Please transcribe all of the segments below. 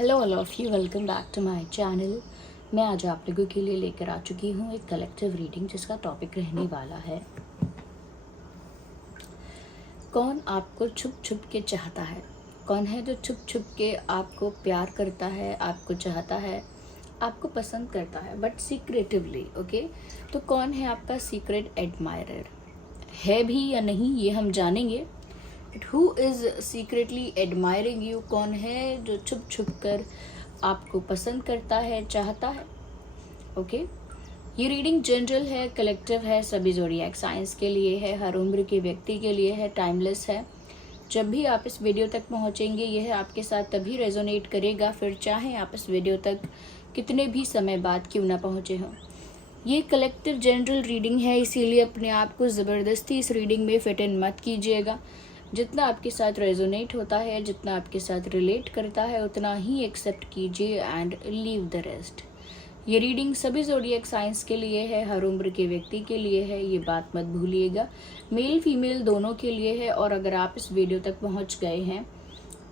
Hello all of you, welcome back to my channel. मैं आज आप लोगों के लिए लेकर आ चुकी हूँ एक कलेक्टिव रीडिंग जिसका टॉपिक रहने वाला है कौन आपको छुप छुप के चाहता है। कौन है जो छुप छुप के आपको प्यार करता है, आपको चाहता है, आपको पसंद करता है, बट सीक्रेटिवली। ओके, तो कौन है आपका सीक्रेट एडमायरर, है भी या नहीं ये हम जानेंगे। Who is secretly admiring you, कौन है जो छुप छुप कर आपको पसंद करता है, चाहता है। ओके, ये रीडिंग जनरल है, कलेक्टिव है, सभी ज़ोडिएक साइंस के लिए है, हर उम्र के व्यक्ति के लिए है, टाइमलेस है। जब भी आप इस वीडियो तक पहुंचेंगे यह आपके साथ तभी रेजोनेट करेगा, फिर चाहे आप इस वीडियो तक कितने भी समय बाद क्यों ना पहुंचे हों। ये कलेक्टिव जनरल रीडिंग है, इसीलिए अपने आप को ज़बरदस्ती इस रीडिंग में फिट इन मत कीजिएगा। जितना आपके साथ रेजोनेट होता है, जितना आपके साथ रिलेट करता है, उतना ही एक्सेप्ट कीजिए एंड लीव द रेस्ट। ये रीडिंग सभी ज़ोडिएक साइंस के लिए है, हर उम्र के व्यक्ति के लिए है, ये बात मत भूलिएगा। मेल फीमेल दोनों के लिए है। और अगर आप इस वीडियो तक पहुंच गए हैं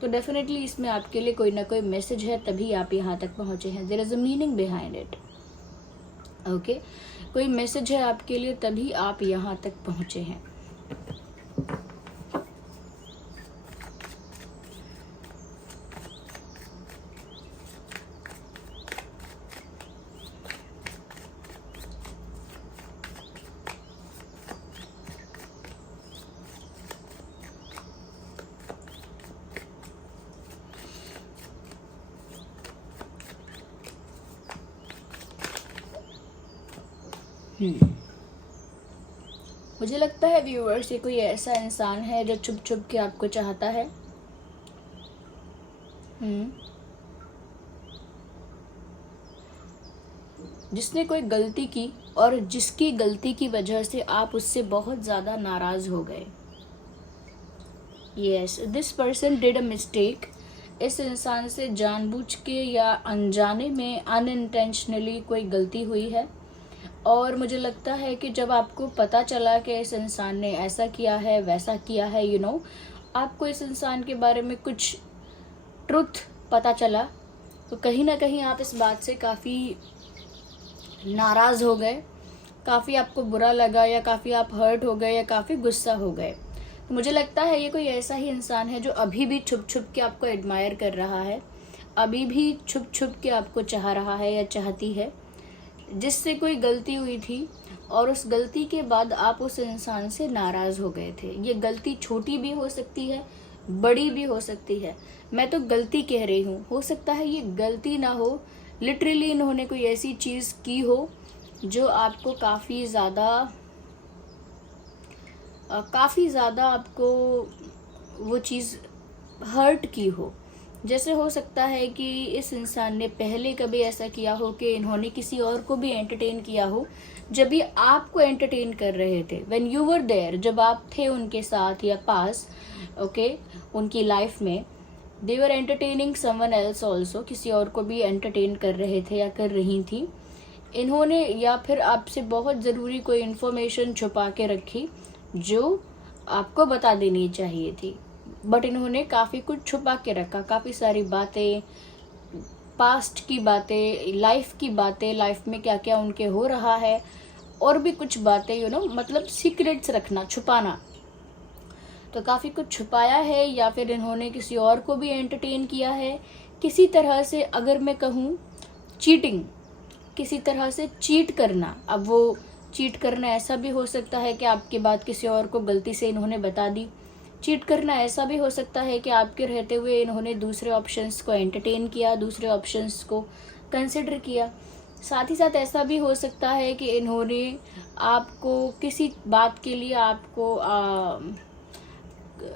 तो डेफिनेटली इसमें आपके लिए कोई ना कोई मैसेज है, तभी आप यहाँ तक पहुँचे हैं। There is a meaning behind it. Okay, कोई मैसेज है आपके लिए, तभी आप यहाँ तक पहुँचे हैं। मुझे लगता है व्यूअर्स, ये कोई ऐसा इंसान है जो छुप छुप के आपको चाहता है। जिसने कोई गलती की और जिसकी गलती की वजह से आप उससे बहुत ज़्यादा नाराज़ हो गए। Yes, this person did a mistake. इस इंसान से जानबूझ के या अनजाने में अनइंटेंशनली कोई गलती हुई है। और मुझे लगता है कि जब आपको पता चला कि इस इंसान ने ऐसा किया है, वैसा किया है, आपको इस इंसान के बारे में कुछ ट्रुथ पता चला, तो कहीं ना कहीं आप इस बात से काफ़ी नाराज़ हो गए, काफ़ी आपको बुरा लगा, या काफ़ी आप हर्ट हो गए, या काफ़ी गुस्सा हो गए। तो मुझे लगता है ये कोई ऐसा ही इंसान है जो अभी भी छुप छुप के आपको एडमायर कर रहा है, अभी भी छुप छुप के आपको चाह रहा है या चाहती है। जिससे कोई गलती हुई थी और उस गलती के बाद आप उस इंसान से नाराज़ हो गए थे। ये गलती छोटी भी हो सकती है, बड़ी भी हो सकती है। मैं तो गलती कह रही हूँ, हो सकता है ये गलती ना हो, लिटरली इन्होंने कोई ऐसी चीज़ की हो जो आपको काफ़ी ज़्यादा आपको वो चीज़ हर्ट की हो। जैसे हो सकता है कि इस इंसान ने पहले कभी ऐसा किया हो कि इन्होंने किसी और को भी एंटरटेन किया हो जब ये आपको एंटरटेन कर रहे थे, व्हेन यू वर देयर, जब आप थे उनके साथ या पास। ओके, उनकी लाइफ में दे वर एंटरटेनिंग समवन एल्स ऑल्सो, किसी और को भी एंटरटेन कर रहे थे या कर रही थी इन्होंने, या फिर आपसे बहुत ज़रूरी कोई इन्फॉर्मेशन छुपा के रखी जो आपको बता देनी चाहिए थी, बट इन्होंने काफ़ी कुछ छुपा के रखा। काफ़ी सारी बातें, पास्ट की बातें, लाइफ की बातें, लाइफ में क्या क्या उनके हो रहा है, और भी कुछ बातें, मतलब सीक्रेट्स रखना, छुपाना। तो काफ़ी कुछ छुपाया है, या फिर इन्होंने किसी और को भी एंटरटेन किया है किसी तरह से। अगर मैं कहूँ चीटिंग, किसी तरह से चीट करना। अब वो चीट करना ऐसा भी हो सकता है कि आपकी बात किसी और को गलती से इन्होंने बता दी। चीट करना ऐसा भी हो सकता है कि आपके रहते हुए इन्होंने दूसरे ऑप्शंस को एंटरटेन किया, दूसरे ऑप्शंस को कंसिडर किया। साथ ही साथ ऐसा भी हो सकता है कि इन्होंने आपको किसी बात के लिए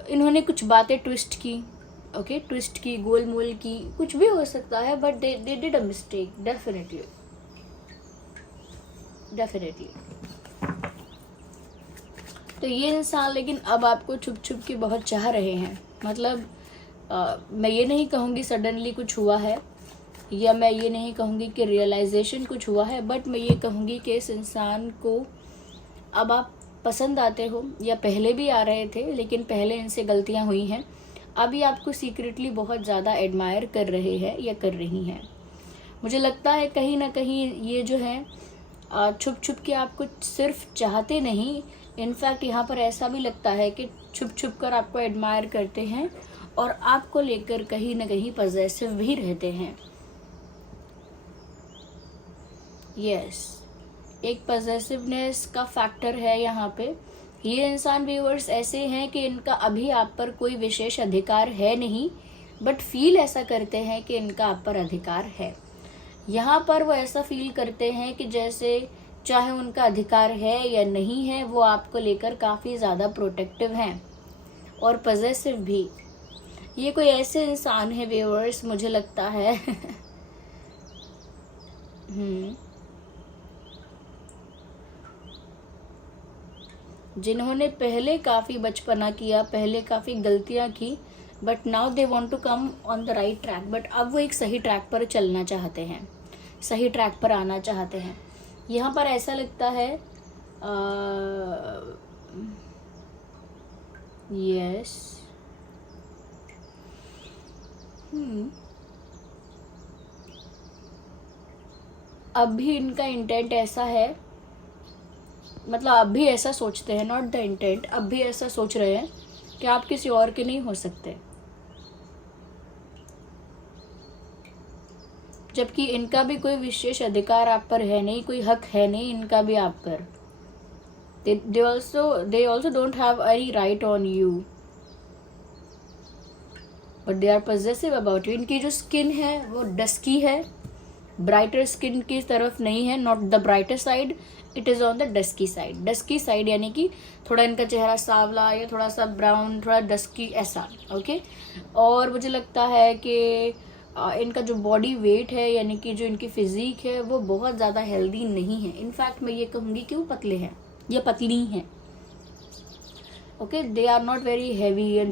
इन्होंने कुछ बातें ट्विस्ट की। ओके, ट्विस्ट की, गोल मोल की, कुछ भी हो सकता है, but they did a mistake, definitely. तो ये इंसान लेकिन अब आपको छुप छुप के बहुत चाह रहे हैं। मतलब मैं ये नहीं कहूँगी सडनली कुछ हुआ है, या मैं ये नहीं कहूँगी कि रियलाइजेशन कुछ हुआ है, बट मैं ये कहूँगी कि इस इंसान को अब आप पसंद आते हो, या पहले भी आ रहे थे लेकिन पहले इनसे गलतियाँ हुई हैं। अभी आपको सीक्रेटली बहुत ज़्यादा एडमायर कर रहे हैं या कर रही हैं। मुझे लगता है कहीं ना कहीं ये जो है छुप छुप के आपको सिर्फ चाहते नहीं, इनफैक्ट यहाँ पर ऐसा भी लगता है कि छुप छुप कर आपको एडमायर करते हैं और आपको लेकर कहीं ना कहीं पॉजेसिव भी रहते हैं। यस, एक पॉजेसिवनेस का फैक्टर है यहाँ पे। ये इंसान व्यूअर्स ऐसे हैं कि इनका अभी आप पर कोई विशेष अधिकार है नहीं, बट फील ऐसा करते हैं कि इनका आप पर अधिकार है। यहाँ पर वो ऐसा फील करते हैं कि जैसे चाहे उनका अधिकार है या नहीं है, वो आपको लेकर काफ़ी ज़्यादा प्रोटेक्टिव हैं और पॉजेसिव भी। ये कोई ऐसे इंसान है व्यूअर्स, मुझे लगता है जिन्होंने पहले काफ़ी बचपना किया, पहले काफ़ी गलतियाँ की, but now they want to come on the right track. But अब वो एक सही ट्रैक पर चलना चाहते हैं, सही ट्रैक पर आना चाहते हैं। यहाँ पर ऐसा लगता है यस अब भी इनका इंटेंट ऐसा है, मतलब अब भी ऐसा सोचते हैं, नॉट द इंटेंट, अब भी ऐसा सोच रहे हैं कि आप किसी और के नहीं हो सकते, जबकि इनका भी कोई विशेष अधिकार आप पर है नहीं, कोई हक है नहीं इनका भी आप पर। they also don't have any right on you, but they are possessive about you। इनकी जो स्किन है वो डस्की है, ब्राइटर स्किन की तरफ नहीं है, not the brighter side, it is on the dusky side. Dusky side यानी कि थोड़ा इनका चेहरा सावला या थोड़ा सा ब्राउन, थोड़ा डस्की ऐसा, ओके। और मुझे लगता है कि इनका जो बॉडी वेट है यानी कि जो इनकी फिजिक है वो बहुत ज़्यादा हेल्दी नहीं है। इनफैक्ट मैं ये कहूँगी कि वो पतले हैं या पतली हैं, okay. They are not very heavy and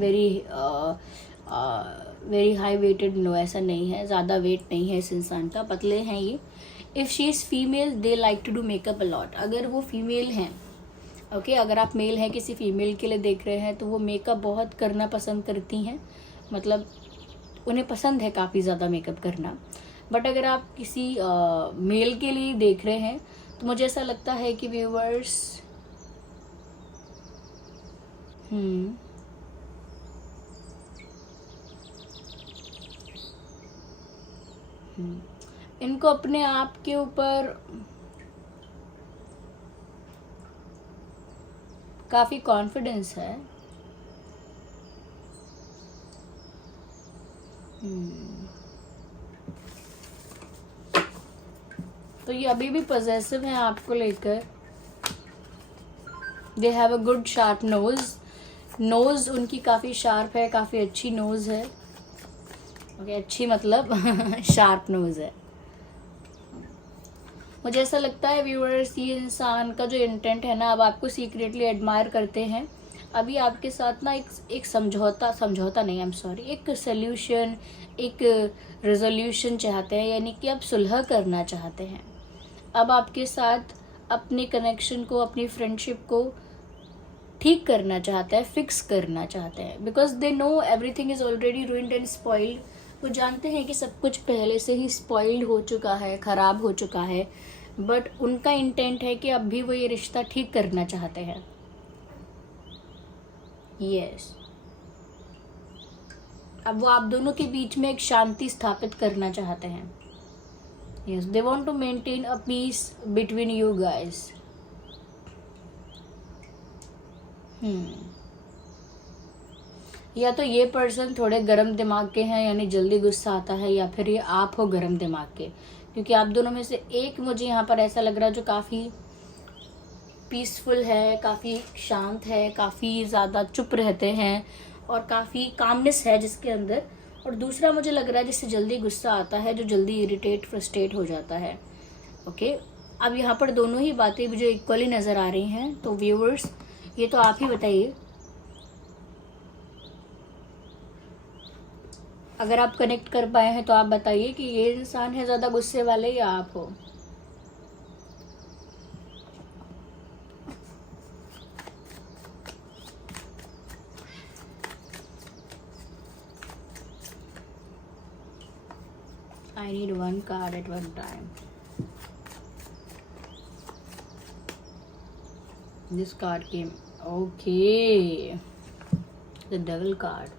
very high weighted, no, ऐसा नहीं है, ज़्यादा वेट नहीं है इस इंसान का, पतले हैं ये। If she is female they like to do makeup a lot. अगर वो फीमेल हैं, ओके, अगर आप मेल हैं किसी फीमेल के लिए देख रहे हैं तो वो मेकअप बहुत करना पसंद करती हैं, मतलब उन्हें पसंद है काफ़ी ज़्यादा मेकअप करना। बट अगर आप किसी मेल के लिए देख रहे हैं तो मुझे ऐसा लगता है कि व्यूअर्स इनको अपने आप के ऊपर काफ़ी कॉन्फिडेंस है। तो ये अभी भी पॉजेसिव हैं आपको लेकर। They have a good sharp nose उनकी काफ़ी शार्प है, काफ़ी अच्छी नोज है, ओके, अच्छी मतलब शार्प नोज है। मुझे ऐसा लगता है व्यूअर्स, ये इंसान का जो इंटेंट है ना, अब आपको सीक्रेटली एडमायर करते हैं, अभी आपके साथ ना एक समझौता नहीं, आई एम सॉरी, एक सल्यूशन, एक रेजोल्यूशन चाहते हैं, यानी कि अब सुलह करना चाहते हैं। अब आपके साथ अपने कनेक्शन को, अपनी फ्रेंडशिप को ठीक करना चाहते हैं, फिक्स करना चाहते हैं, because they know everything is already ruined and spoiled. वो जानते हैं कि सब कुछ पहले से ही स्पॉइल्ड हो चुका है, ख़राब हो चुका है, बट उनका इंटेंट है कि अब भी वो ये रिश्ता ठीक करना चाहते हैं। यस, अब वो आप दोनों के बीच में एक शांति स्थापित करना चाहते हैं। Yes, they want to maintain a peace between you guys. या तो ये पर्सन थोड़े गर्म दिमाग के हैं, यानी जल्दी गुस्सा आता है, या फिर ये आप हो गर्म दिमाग के, क्योंकि आप दोनों में से एक मुझे यहाँ पर ऐसा लग रहा है जो काफ़ी पीसफुल है, काफ़ी शांत है, काफ़ी ज़्यादा चुप रहते हैं और काफ़ी कामनेस है जिसके अंदर, और दूसरा मुझे लग रहा है जिससे जल्दी गुस्सा आता है, जो जल्दी इरिटेट फ्रस्ट्रेट हो जाता है, ओके। अब यहाँ पर दोनों ही बातें मुझे इक्वली नज़र आ रही हैं, तो व्यूअर्स ये तो आप ही बताइए। अगर आप कनेक्ट कर पाए हैं तो आप बताइए कि ये इंसान है ज़्यादा गुस्से वाले या आप हो। I need one card at one time. This card came. Okay. The Devil card.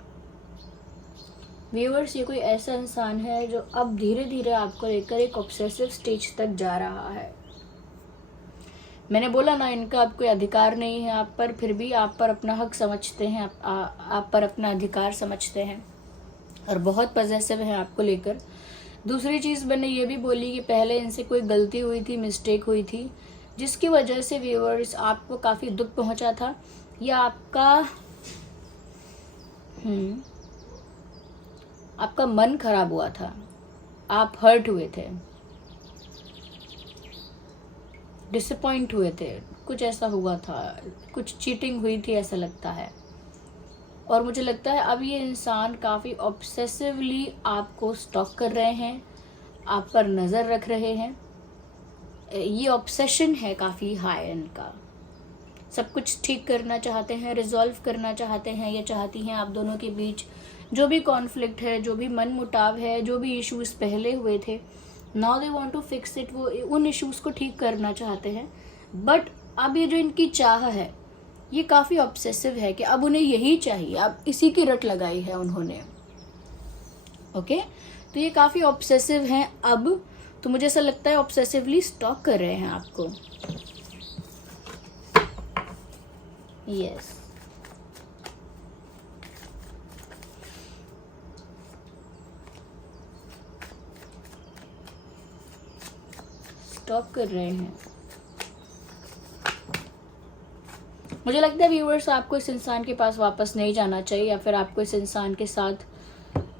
Viewers, ये कोई ऐसा इंसान है जो अब धीरे धीरे आपको लेकर एक ऑब्सेसिव स्टेज तक जा रहा है। मैंने बोला ना, इनका अब कोई अधिकार नहीं है आप पर, फिर भी आप पर अपना हक समझते हैं, आप पर अपना अधिकार समझते हैं और बहुत पॉजेसिव है आपको लेकर। दूसरी चीज़ मैंने ये भी बोली कि पहले इनसे कोई गलती हुई थी, मिस्टेक हुई थी, जिसकी वजह से व्यूअर्स आपको काफ़ी दुख पहुंचा था, या आपका मन खराब हुआ था, आप हर्ट हुए थे, डिसअपॉइंट हुए थे, कुछ ऐसा हुआ था, कुछ चीटिंग हुई थी ऐसा लगता है। और मुझे लगता है अब ये इंसान काफ़ी ऑब्सेसिवली आपको स्टॉक कर रहे हैं, आप पर नज़र रख रहे हैं। ये ऑब्सेशन है काफ़ी हाई इनका। सब कुछ ठीक करना चाहते हैं, रिजॉल्व करना चाहते हैं या चाहती हैं आप दोनों के बीच जो भी कॉन्फ्लिक्ट है, जो भी मन मुटाव है, जो भी इश्यूज़ पहले हुए थे, now they want to fix it. वो उन इश्यूज़ को ठीक करना चाहते हैं, बट अब ये जो इनकी चाह है ये काफ़ी ऑब्सेसिव है कि अब उन्हें यही चाहिए, अब इसी की रट लगाई है उन्होंने। ओके, तो ये काफ़ी ऑब्सेसिव हैं अब, तो मुझे ऐसा लगता है ऑब्सेसिवली स्टॉक कर रहे हैं आपको। यस, स्टॉप कर रहे हैं। मुझे लगता है व्यूअर्स, आपको इस इंसान के पास वापस नहीं जाना चाहिए, या फिर आपको इस इंसान के साथ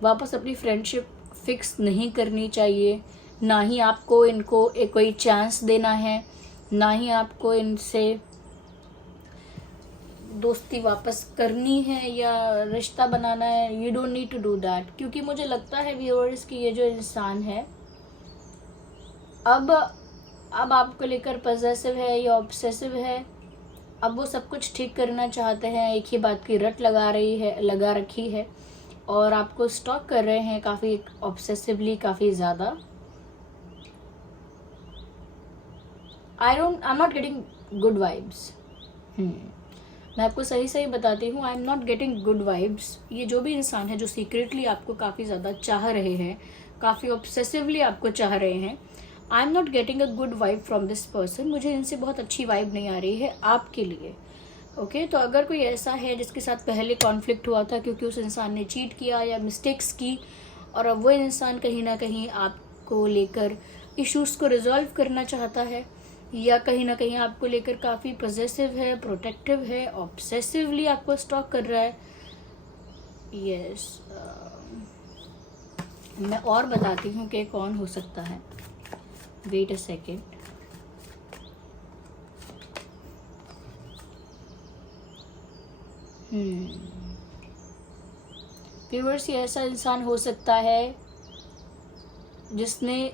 वापस अपनी फ्रेंडशिप फिक्स नहीं करनी चाहिए। ना ही आपको इनको एक कोई चांस देना है, ना ही आपको इनसे दोस्ती वापस करनी है या रिश्ता बनाना है। You don't need to do that, क्योंकि मुझे लगता है व्यूअर्स कि ये जो इंसान है अब आपको लेकर पॉजेसिव है या ऑब्सेसिव है। अब वो सब कुछ ठीक करना चाहते हैं, एक ही बात की रट लगा रखी है और आपको स्टॉक कर रहे हैं काफ़ी ऑब्सेसिवली, काफ़ी ज़्यादा। I am not getting good vibes. मैं आपको सही बताती हूँ, I am not getting good vibes. ये जो भी इंसान है जो सीक्रेटली आपको काफ़ी ज़्यादा चाह रहे हैं, काफ़ी ऑब्सेसिवली आपको चाह रहे हैं, I am not getting a good vibe from this person. मुझे इनसे बहुत अच्छी वाइब नहीं आ रही है आपके लिए। ओके, तो अगर कोई ऐसा है जिसके साथ पहले कॉन्फ्लिक्ट हुआ था क्योंकि उस इंसान ने चीट किया या मिस्टेक्स की, और अब वो इंसान कहीं ना कहीं आपको लेकर इश्यूज़ को रिजॉल्व करना चाहता है, या कहीं ना कहीं आपको लेकर काफ़ी पॉजेसिव है, प्रोटेक्टिव है, ऑब्सेसिवली आपको स्टॉक कर रहा है। यस, मैं और बताती हूँ कि कौन हो सकता है। Wait a second. व्यूअर्स, ये ऐसा इंसान हो सकता है जिसने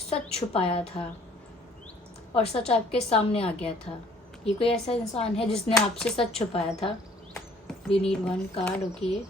सच छुपाया था और सच आपके सामने आ गया था। ये कोई ऐसा इंसान है जिसने आपसे सच छुपाया था। We need one card. Okay,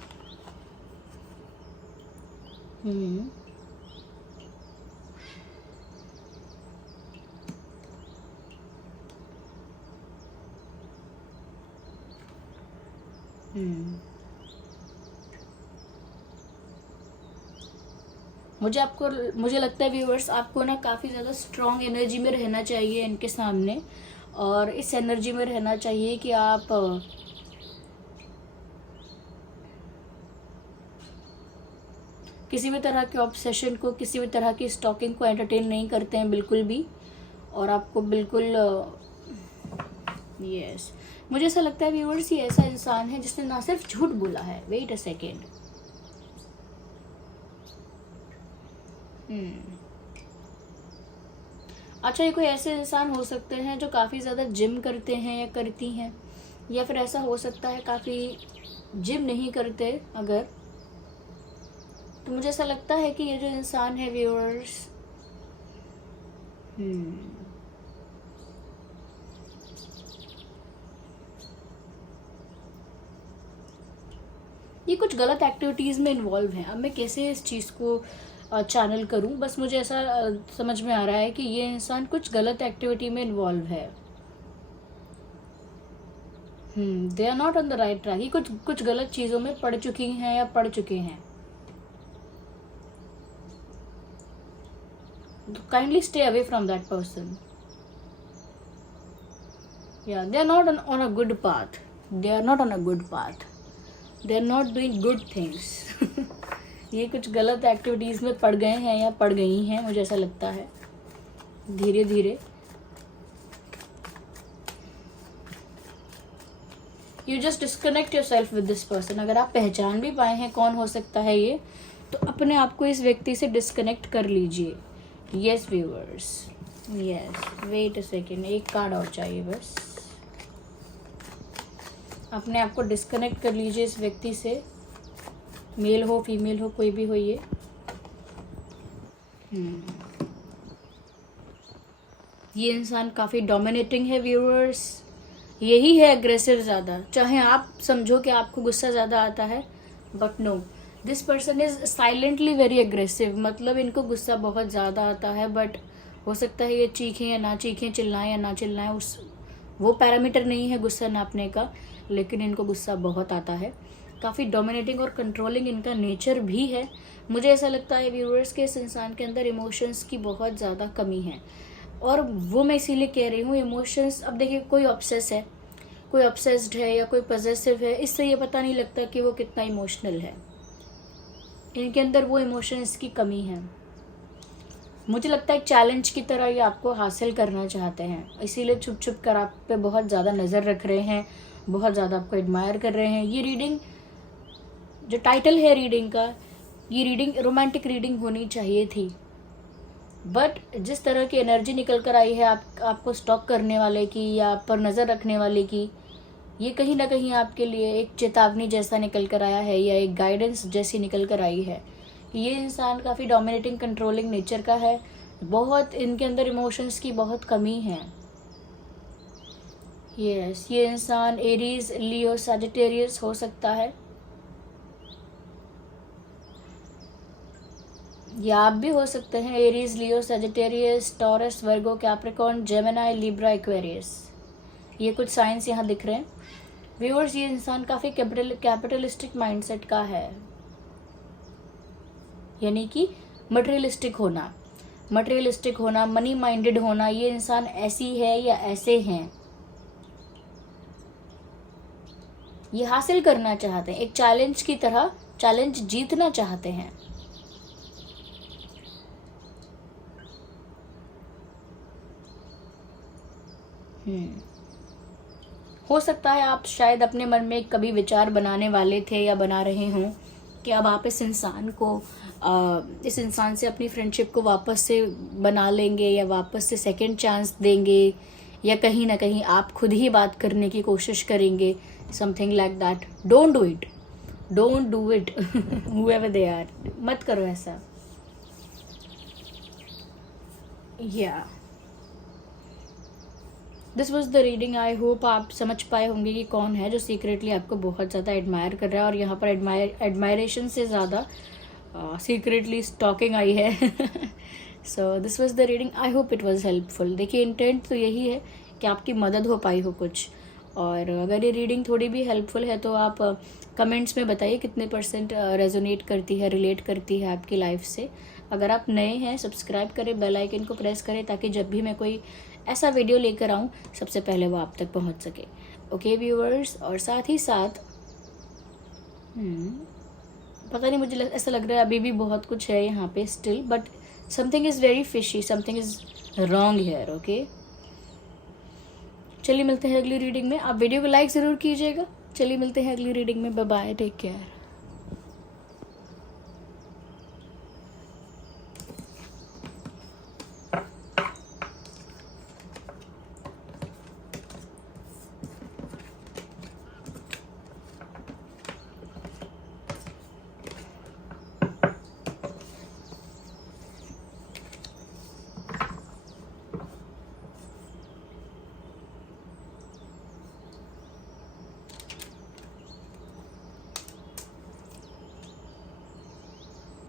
मुझे लगता है व्यूअर्स, आपको ना काफ़ी ज़्यादा स्ट्रॉन्ग एनर्जी में रहना चाहिए इनके सामने, और इस एनर्जी में रहना चाहिए कि आप किसी भी तरह के ऑब्सेशन को, किसी भी तरह की स्टॉकिंग को एंटरटेन नहीं करते हैं बिल्कुल भी, और आपको बिल्कुल यस मुझे ऐसा लगता है व्यूअर्स, ये ऐसा इंसान है जिसने ना सिर्फ झूठ बोला है। Wait a second. अच्छा, ये कोई ऐसे इंसान हो सकते हैं जो काफ़ी ज़्यादा जिम करते हैं या करती हैं, या फिर ऐसा हो सकता है काफ़ी जिम नहीं करते अगर, तो मुझे ऐसा लगता है कि ये जो इंसान है व्यूअर्स, ये कुछ गलत एक्टिविटीज़ में इन्वॉल्व हैं। अब मैं कैसे इस चीज़ को चैनल करूं, बस मुझे ऐसा समझ में आ रहा है कि ये इंसान कुछ गलत एक्टिविटी में इन्वॉल्व है। They are not on the right track. ये कुछ गलत चीज़ों में पड़ चुकी हैं या पड़ चुके हैं। तो kindly stay away from that person. Yeah, they are not on a good path. They are not on a good path. They are not doing good things. ये कुछ गलत एक्टिविटीज़ में पड़ गए हैं या पड़ गई हैं, मुझे ऐसा लगता है धीरे धीरे। You just disconnect your self with this person. अगर आप पहचान भी पाए हैं कौन हो सकता है ये, तो अपने आप को इस व्यक्ति से डिस्कनेक्ट कर लीजिए। Yes viewers, yes, wait a second, एक कार्ड और चाहिए बस। अपने आप को डिस्कनेक्ट कर लीजिए इस व्यक्ति से, मेल हो फीमेल हो कोई भी हो ये। ये इंसान काफ़ी डोमिनेटिंग है व्यूअर्स, यही है एग्रेसिव ज़्यादा। चाहे आप समझो कि आपको गुस्सा ज़्यादा आता है, but no, this person is silently very aggressive. मतलब इनको गुस्सा बहुत ज़्यादा आता है, बट हो सकता है ये चीखें या ना चीखें, चिल्लाएं या ना चिल्लाएं, उस वो पैरामीटर नहीं है गुस्सा नापने का, लेकिन इनको गुस्सा बहुत आता है। काफ़ी डोमिनेटिंग और कंट्रोलिंग इनका नेचर भी है। मुझे ऐसा लगता है व्यूअर्स के इस इंसान के अंदर इमोशंस की बहुत ज़्यादा कमी है, और वो मैं इसीलिए कह रही हूँ इमोशंस। अब देखिए, कोई ऑब्सेस है, कोई ऑब्सेस्ड है या कोई पॉजेसिव है, इससे ये पता नहीं लगता कि वो कितना इमोशनल है। इनके अंदर वो इमोशंस की कमी है। मुझे लगता है एक चैलेंज की तरह ये आपको हासिल करना चाहते हैं, इसीलिए छुप छुप कर आप पे बहुत ज़्यादा नज़र रख रहे हैं, बहुत ज़्यादा आपको एडमायर कर रहे हैं। ये रीडिंग, जो टाइटल है रीडिंग का, ये रीडिंग रोमांटिक रीडिंग होनी चाहिए थी, बट जिस तरह की एनर्जी निकल कर आई है आपको स्टॉक करने वाले की या आप पर नज़र रखने वाले की, ये कहीं ना कहीं आपके लिए एक चेतावनी जैसा निकल कर आया है, या एक गाइडेंस जैसी निकल कर आई है। ये इंसान काफ़ी डोमिनेटिंग कंट्रोलिंग नेचर का है, बहुत इनके अंदर इमोशंस की बहुत कमी है। यस, ये इंसान एरीज, लियो, सजिटेरियस हो सकता है, या आप भी हो सकते हैं एरीज, लियो, सजिटेरियस, टॉरस, वर्गो, कैप्रिकॉर्न, जेमिनी, लिब्रा, एक्वेरियस। ये कुछ साइंस यहाँ दिख रहे हैं व्यूअर्स। ये इंसान काफ़ी कैपिटलिस्टिक माइंडसेट का है, यानी कि मटेरियलिस्टिक होना, मनी माइंडेड होना। ये इंसान ऐसी है या ऐसे हैं, ये हासिल करना चाहते हैं, एक चैलेंज की तरह चैलेंज जीतना चाहते हैं। हो सकता है आप शायद अपने मन में कभी विचार बनाने वाले थे या बना रहे हों कि अब आप इस इंसान से अपनी फ्रेंडशिप को वापस से बना लेंगे, या वापस से सेकंड चांस देंगे, या कहीं ना कहीं आप खुद ही बात करने की कोशिश करेंगे, something like that. Don't do it whoever they are, मत करो ऐसा। या this was the reading. I hope आप समझ पाए होंगे कि कौन है जो सीक्रेटली आपको बहुत ज़्यादा एडमायर कर रहा है, और यहाँ पर एडमायरेशन से ज़्यादा सीक्रेटली स्टॉकिंग आई है। So this was the reading. I hope it was helpful. देखिए, इंटेंट तो यही है कि आपकी मदद हो पाई हो कुछ, और अगर ये रीडिंग थोड़ी भी हेल्पफुल है तो आप कमेंट्स में बताइए कितने % रेजोनेट करती है, रिलेट करती है आपकी लाइफ से। अगर आप नए हैं, सब्सक्राइब करें, बेल आइकन को प्रेस करें, ताकि जब भी मैं कोई ऐसा वीडियो लेकर आऊँ सबसे पहले वो आप तक पहुँच सके। ओके व्यूअर्स, और साथ ही साथ पता नहीं, मुझे ऐसा लग रहा है अभी भी बहुत कुछ है यहाँ पे still, but something is very fishy, something is wrong hair. Okay, चलिए मिलते हैं अगली रीडिंग में। आप वीडियो को लाइक ज़रूर कीजिएगा। चलिए मिलते हैं अगली रीडिंग में। Bye bye, take care.